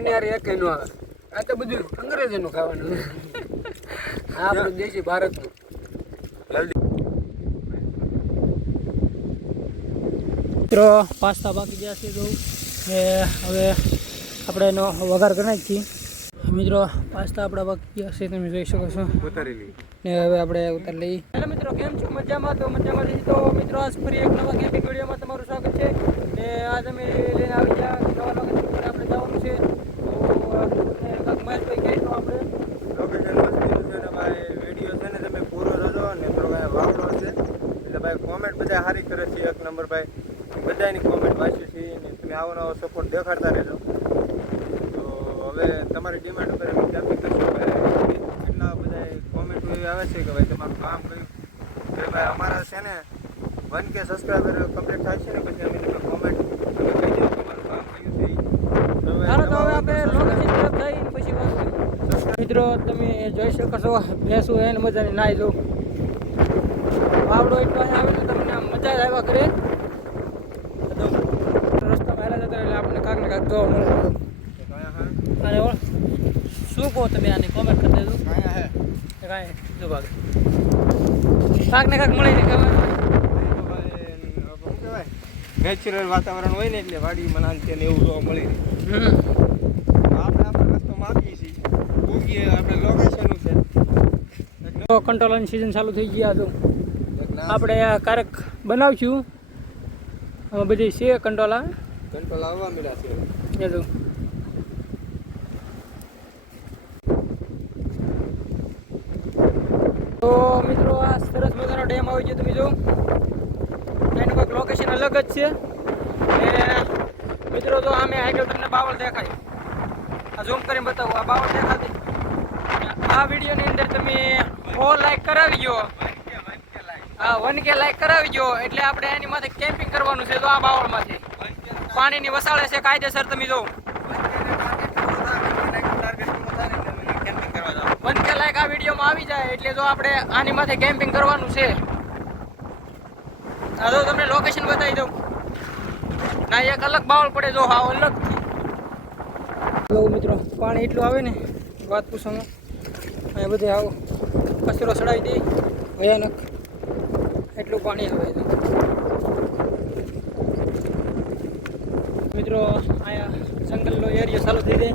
આને યાર એક નો આવે આ તો બધું અંગ્રેજીનું ખાવાનું આ આપણું દેશી ભારતનું મિત્રો પાસ્તા બાકી ગયા છે તો હવે આપણે એનો વઘાર કરી નાખીએ મિત્રો પાસ્તા આપણા બાકી ગયા છે તમે જોઈ શકો છો ઉતારી લઈએ ને હવે આપણે ઉતારી લઈએ હેલો મિત્રો કેમ છો મજામાં તો મિત્રો આજ ફરી એક નવા કેમ્પિંગ વિડીયોમાં તમારું સ્વાગત છે ને આજ અમે લઈને આવી ગયા નવા લોકેશન પર આપણે જવાનું છે તો મહેશભાઈ કહી તો આપણે લોકેશન મસ્ત છે ને ભાઈ વિડીયો છે ને તમે પૂરો જોજો ને તો ભાઈ વાવડો છે એટલે ભાઈ કોમેન્ટ બધા સારી કરે છે એક નંબર ભાઈ બધાની કોમેન્ટ વાંચી છે ને તમે આવો નવો સપોર્ટ દેખાડતા રહેજો તો હવે તમારી ડિમાન્ડ ઉપર અમે કેમ્પિંગ કરશું ભાઈ કેટલા બધા કોમેન્ટ એવી આવે છે કે ભાઈ તમારું કામ કર્યું કે ભાઈ અમારા છે ને 1K સબસ્ક્રાઈબર કમ્પ્લીટ થાય છે ને પછી અમે તમને કોમેન્ટ તમે કહી દો તમારું કામ કર્યું છે હાલો તો હવે આપણે લોકેશન તરફ જઈને પછી વાત મિત્રો તમે જોઈ શકો છો ભેંસું એને મજાની નાઈ દો વાવડો એટલો અહીંયા આવે તો તમને મજા જ આવ્યા કરે રસ્તામાં હેલા જતા એટલે આપણને કાંક ને કાંક જોવા મળે અને શું કહો તમે આની કોમેન્ટ કરી દેજો કાંઈ જો ભાગ કાંક ને કાંક મળે ને ખબર નેચરલ વાતાવરણ હોય ને એટલે વાડી મનાલ છે ને એવું જોવા મળી રહે આપણે રસ્તો માપીએ છીએ ઉગીએ આપણે લોકેશનનું છે કંટ્રોલની સિઝન ચાલુ થઈ ગયા તો આપણે ક્યારેક બનાવશું આમાં બધી છે કંટ્રોલ આવવા મળ્યા છે એ તો તો મિત્રો આ સરસ મજાનો ડેમ આવી ગયો તમે જો એનું કોઈક લોકેશન અલગ જ છે અને મિત્રો તો આમે આગળ તમને બાવળ દેખાય આ ઝૂમ કરીને બતાવું આ બાવળ દેખાતી આ વિડીયોની અંદર તમે 4 લાઈક કરાવી દો હા 1K લાઈક કરાવી દો એટલે આપણે એની માથે કેમ્પિંગ કરવાનું છે તો આ બાવળમાંથી પાણીની વસાળે છે કાયદેસર તમે જો 1K લાઈક આ વિડીયોમાં આવી જાય એટલે જો આપણે આની માથે કેમ્પિંગ કરવાનું છે હા તો તમને લોકેશન બતાવી દઉં ના એક અલગ બાવળ પડે જો હા અલગ લો મિત્રો પાણી એટલું આવે ને વાત પૂછવામાં અહીંયા બધે આવો કચરો ચડાવી દે ભયાનક એટલું પાણી આવે મિત્રો અહીંયા જંગલનો એરિયા ચાલુ થઈ જાય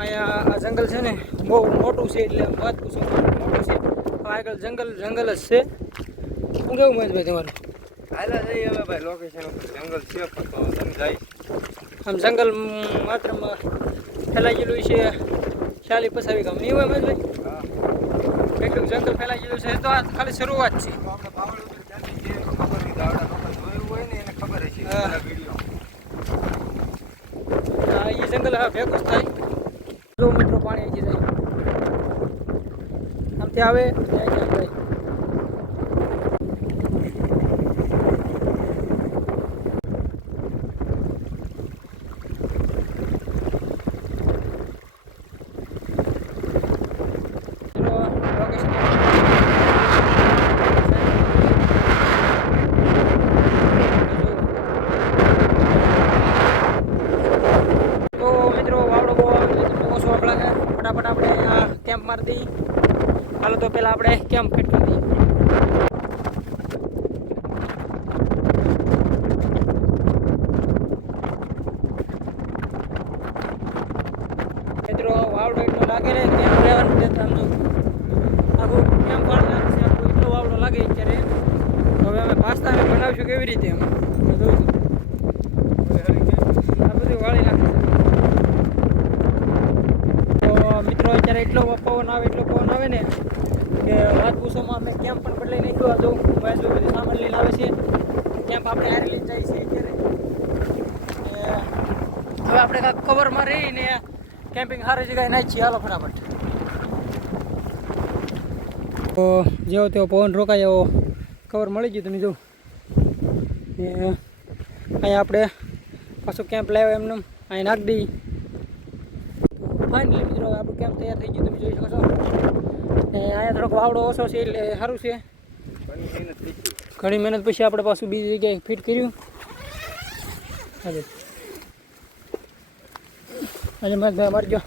અહીંયા આ જંગલ છે ને બહુ મોટું છે એટલે વાત પૂછવામાં મોટું છે આગળ જંગલ જ છે શું કેવું મહેશભાઈ તમારું હાલા જઈએ હવે ભાઈ લોકેશન ઉપર જંગલ છે પણ તો તમે જાય આમ જંગલ માત્ર ફેલાઈ ગયેલું છે 40-50 વીઘા નહીં હોય મહેશભાઈ એટલું જંગલ ફેલાઈ ગયેલું છે તો આ ખાલી શરૂઆત છે આપણે બાવળ ઉપર ત્યાંથી જે ખબર નહીં ગાવડા લોકો જોયું હોય ને એને ખબર હશે વિડીયો હા એ જંગલ હા ભેગું જ થાય જો મિત્રો પાણી આવી જાય આમથી આવે જાય જાય ફટાફટ આપણે આ કેમ્પ મારી દઈએ હાલો તો પહેલાં આપણે કેમ્પ ફિટ કરી દઈએ મિત્રો વાવડો એટલો લાગે ને કેમ્પ રહેવાનું આમ જો આખું કેમ્પ વાળું લાગે છે આખું એટલો વાવડો લાગે અત્યારે હવે અમે પાસ્તા બનાવીશું કેવી રીતે એમ જોઈશું આ બધું વાળી નાખે મિત્રો અત્યારે એટલો પવન આવે ને કે વાત પૂછોમાં અમે કેમ્પ પણ બદલાઈ નાખ્યો હતો મહેશભાઈ બધી સામાન લઈને આવે છે કેમ્પ આપણે હારી લઈને જાય છે અત્યારે હવે આપણે કાંઈક કવરમાં રહીને કેમ્પિંગ સારી જગ્યાએ નાખીએ હાલો ફટાફટ તો જેવો તેવો પવન રોકાય એવો કવર મળી ગયું તમે જો અહીંયા આપણે પાછું કેમ્પ લાવ્યો એમને અહીં નાખી દઈએ ફાઇનલી મિત્રો આપણું કેમ્પ તૈયાર થઈ ગયું તમે જોઈ શકો છો ને અહીંયા થોડોક વાવડો ઓછો છે એટલે સારું છે ઘણી મહેનત પછી આપણે પાછું બીજી જગ્યાએ ફિટ કર્યું આજે મત મારજો.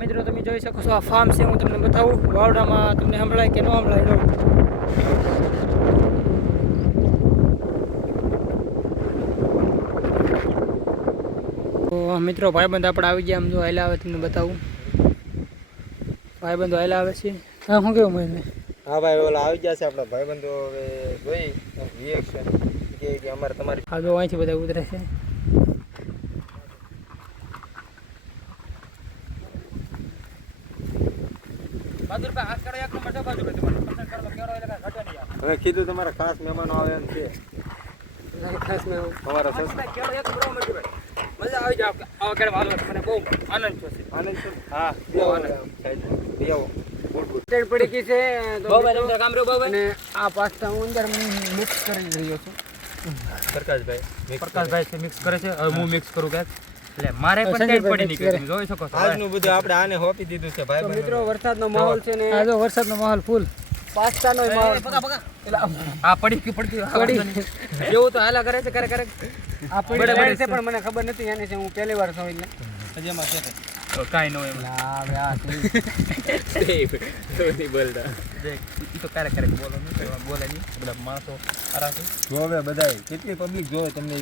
મિત્રો તમે જોઈ શકો છો આ ફાર્મ છે. હું તમને બતાવું વાવડામાં તમને સંભળાય કે ન સંભળાય. તો મિત્રો ભાઈબંધ આપણે આવી ગયા. આમ જો હાલ્યા આવે તમને બતાવું. ભાઈબંધો હાલ્યા આવે છે. હા શું કેવું મને? હા ભાઈ ઓલા આવી ગયા છે આપણા ભાઈબંધો. હવે જોઈ રિએક્શન કે અમારે તમારી હા જો અહીંથી બધા ઉતરે છે. હવે કીધું તમારા ખાસ મહેમાનો આવે એમ છે. ખાસ મેં તમારા સસ મજા આવી જાય. આવા કેળા વાલો મને બહુ આનંદ થશે. આનંદ છે. હા બે આવો બે આવો ગુડ ગુડ. પડી ગઈ છે અને આ પાસ્તા હું અંદર મિક્સ કરી રહ્યો છું. પ્રકાશભાઈ મિક્સ કરે છે. હવે હું મિક્સ કરું ક્યાંક. એટલે મારે પણ ટેડ પડી નીકળે. તમે જોઈ શકો છો. આજનું બધું આપણે આને હોપી દીધું છે ભાઈ. મિત્રો વરસાદનો માહોલ છે ને. આ જો વરસાદનો માહોલ ફૂલ. પાસ્તાનો માહોલ. આ પડી પડી એવું તો હાલા કરે છે. કરે આ પડી છે પણ મને ખબર નથી એની છે. હું પહેલી વાર છું એટલે હજેમાં છે કાઈ નો એમ ના યાર તે બોલતા દેખ ઈ તો કરે બોલો નહીં બોલે નહીં. બધા માણસો આરાથી જોવે બધાય કેટલી પબ્લિક જોવે તમને.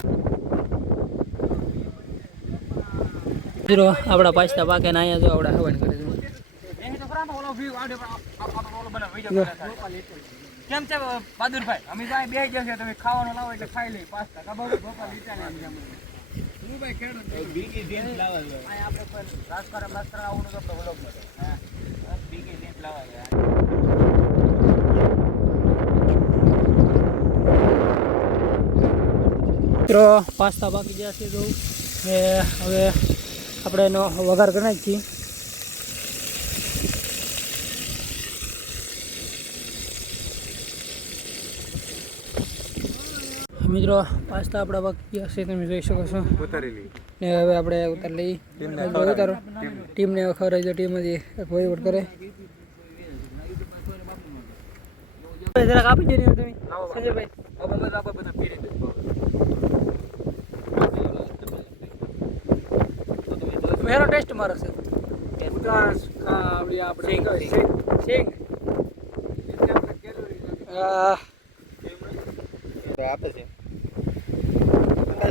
મિત્રો આપડા પાસ્તા પાકે ને અહીંયા જો આપડા હવન કરે છે. કેમ છે બહાદુરભાઈ? અમે જાય બે જશે તમે ખાવાનું લાવો એટલે ખાઈ લઈ પાસ્તા કા બાબુ ગોપાલ લીટાને આમ જામ હું ભાઈ ખેડો બીગી દેન લાવા છે. આ આપણે પણ રાજકારણ આવવાનું તો આપણો વ્લોગ માં. હા બીગી દેન લાવા યાર. મિત્રો પાસ્તા બાકી ગયા છે તો હવે આપણે એનો વઘાર કરી નાખીએ. મિત્રો પાસ્તા આપણા બાકી ગયા છે તમે જોઈ શકો છો. ઉતારી લઈ ને હવે આપણે ઉતાર લઈ ઉતારો. ટીમને ખબર જો ટીમ હજી વહીવટ કરે. જરાક આપી દે ને તમે સંજયભાઈ. મેરો ટેસ્ટ મારો છે. તો આપે છે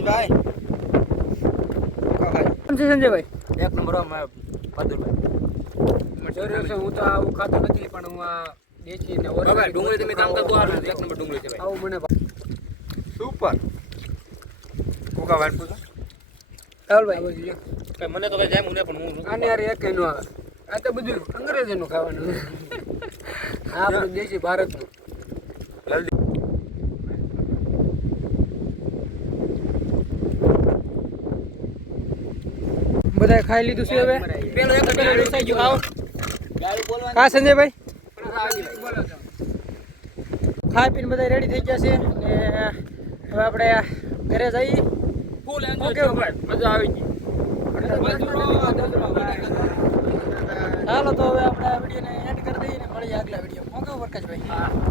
ભાઈ. સંજયભાઈ એક નંબર બહાદુરભાઈ. હું તો આવું ખાતો નથી પણ હું આ દેશી ને ડુંગળી તમે કામ કરતો હારું. એક નંબર ડુંગળી છે ભાઈ. આવું મને સુપર. કોકા વાટ પૂછો રાહુલભાઈ કઈ મને તો ભાઈ જાય મને પણ હું આને યાર એક નો આવે. આ તો બધું અંગ્રેજીનું ખાવાનું. આ આપણું દેશી ભારતનું. જલ્દી બધાએ ખાઈ લીધું છે હવે. પેલો એક રિસાઈ ગયું. આવો ગાડી બોલવાની. હા સંજયભાઈ ખાઈ પીને બધા રેડી થઈ ગયા છે ને હવે આપણે ઘરે જઈએ. ફૂલ એન્જોય ભાઈ. મજા આવી ગઈ. ચાલો તો હવે આપણે આ વિડીયોને એન્ડ કરી દઈએ ને મળીએ આગલા વિડીયો. ઓકે પ્રકાશભાઈ.